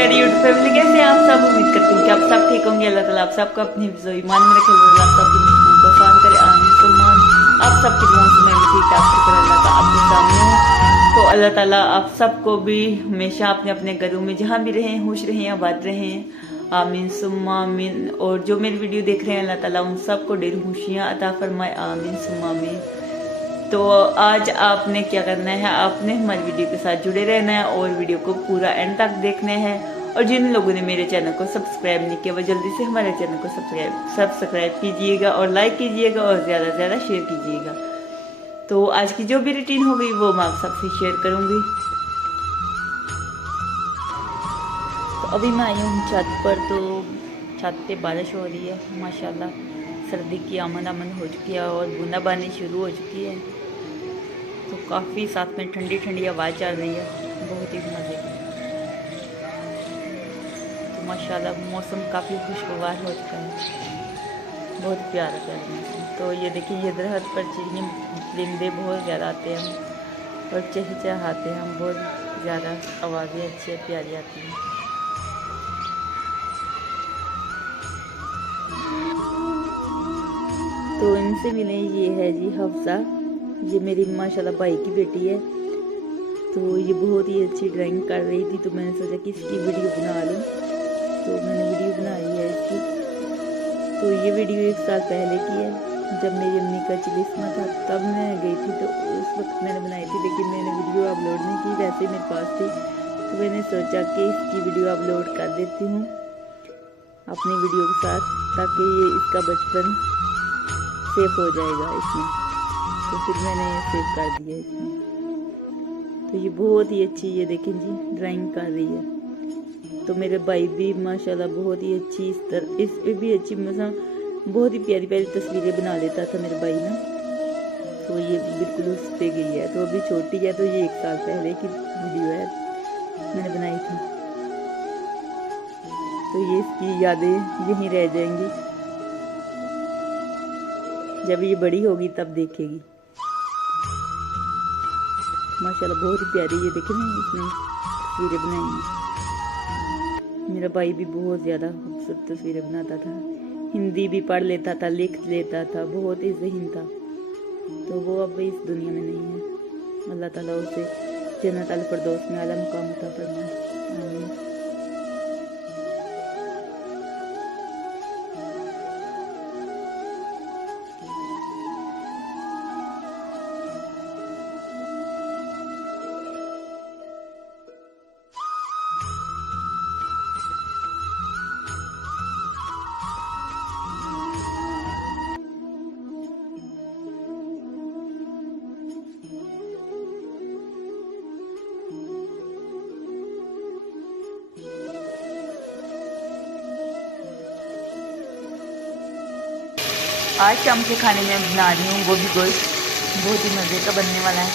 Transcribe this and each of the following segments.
प्यारी YouTube family, कैसे हैं आप सब। उम्मीद करती हूँ कि आप सब ठीक होंगे। अल्लाह ताला आप सबको अपनी ईमान में रखे, आप सबकी मुश्किल को आसान करे, आमीन सुम्मा आमीन। आप सबकी दुआओं से मैं भी ठीक ठाक शुक्र अल्लाह का आपके सामने हूँ। तो अल्लाह ताला आप सबको भी हमेशा अपने अपने घरों में जहाँ भी रहें खुश रहें, आबाद रहें, आमीन सुम्मा आमीन। और जो मेरी वीडियो देख रहे हैं अल्लाह ताला उन सबको ढेर खुशियाँ अता फरमाए, आमीन सुम्मा आमीन। तो आज आपने क्या करना है, आपने हमारी वीडियो के साथ जुड़े रहना है और वीडियो को पूरा एंड तक देखना है। और जिन लोगों ने मेरे चैनल को सब्सक्राइब नहीं किया वो जल्दी से हमारे चैनल को सब्सक्राइब कीजिएगा और लाइक कीजिएगा और ज़्यादा से ज़्यादा शेयर कीजिएगा। तो आज की जो भी रूटीन हो गई वो मैं आप सबसे शेयर करूँगी। तो अभी मैं आई हूँ छत पर, तो छत पे बारिश हो रही है माशाल्लाह। सर्दी की आमन हो चुकी है और बूंदाबांदी शुरू हो चुकी है। तो काफ़ी साथ में ठंडी ठंडी आवाज़ चल रही है, बहुत ही मज़े की। तो माशाल्लाह मौसम काफ़ी खुशगवार हो चुका है, बहुत प्यारा प्यारा मौसम। तो ये देखिए ये दरख्त पर चिड़ियाँ परिंदे बहुत ज़्यादा आते हैं और चहचहाते हैं, बहुत ज़्यादा आवाज़ें अच्छी प्यारी आती हैं। तो इनसे मिले, ये है जी हफ्सा, ये मेरी माशाल्लाह भाई की बेटी है। तो ये बहुत ही अच्छी ड्राइंग कर रही थी, तो मैंने सोचा कि इसकी वीडियो बना लूँ, तो मैंने वीडियो बनाई है इसकी। तो ये वीडियो 1 साल पहले की है, जब मेरी अम्मी का चिलिस्मा था तब मैं गई थी, तो उस वक्त मैंने बनाई थी। लेकिन मैंने वीडियो अपलोड नहीं की, वैसे मेरे पास थी, तो मैंने सोचा कि इसकी वीडियो अपलोड कर देती हूँ अपनी वीडियो के साथ, ताकि ये इसका बचपन सेव हो जाएगा इसमें। तो फिर मैंने सेव कर दिया इसमें। तो ये बहुत ही अच्छी, ये देखें जी ड्राइंग कर रही है। तो मेरे भाई भी माशाल्लाह बहुत ही अच्छी, इस पे भी अच्छी, मतलब बहुत ही प्यारी प्यारी तस्वीरें बना लेता था मेरे भाई ना। तो ये बिल्कुल उस पे गई है, तो अभी छोटी है। तो ये 1 साल पहले की वीडियो है, मैंने बनाई थी। तो ये इसकी यादें यहीं रह जाएंगी, जब ये बड़ी होगी तब देखेगी। माशाल्लाह बहुत ही प्यारी, ये देखें ना इसने तस्वीरें बनाई हैं। मेरा भाई भी बहुत ज़्यादा खूबसूरत तस्वीरें बनाता था, हिंदी भी पढ़ लेता था, लिख लेता था, बहुत ही ज़हीन था। तो वो अब इस दुनिया में नहीं है। अल्लाह ताला उसे जन्नत अल फिरदौस में आला मुकाम अता फरमाए, आमीन। आज शाम के खाने में बना रही हूँ गोभी गोश्त, बहुत ही मज़े का बनने वाला है।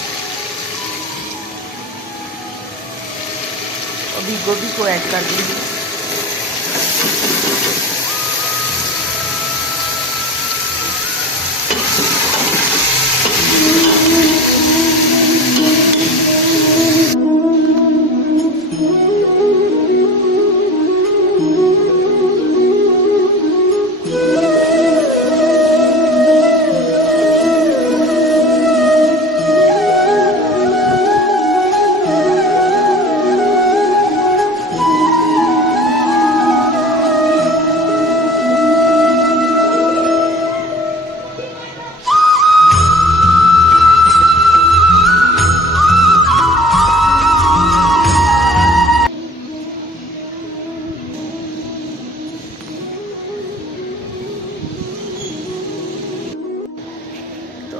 अभी गोभी को ऐड कर दूँगी।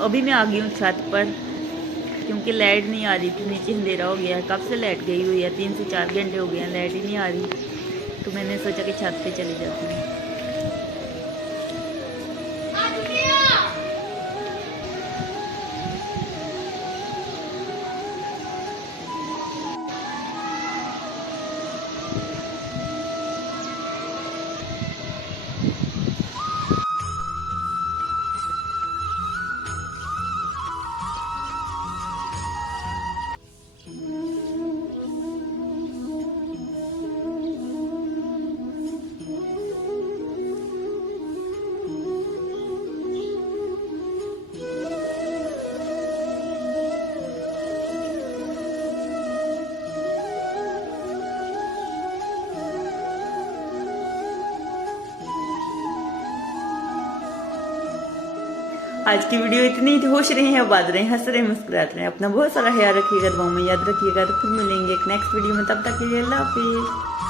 अभी मैं आ गई हूँ छत पर, क्योंकि लाइट नहीं आ रही थी, नीचे अंधेरा हो गया है। कब से लाइट गई हुई है, 3 से 4 घंटे हो गए हैं, लाइट ही नहीं आ रही। तो मैंने सोचा कि छत पे चली जाती हूँ। आज की वीडियो इतनी ही। खुश रहें, आबाद रहें, हंस रहे, मुस्कुराते रहें, अपना बहुत सारा ख्याल रखिएगा, दुआओं में याद रखिएगा। तो फिर मिलेंगे एक नेक्स्ट वीडियो में, तब तक के लिए अल्लाह हाफिज़।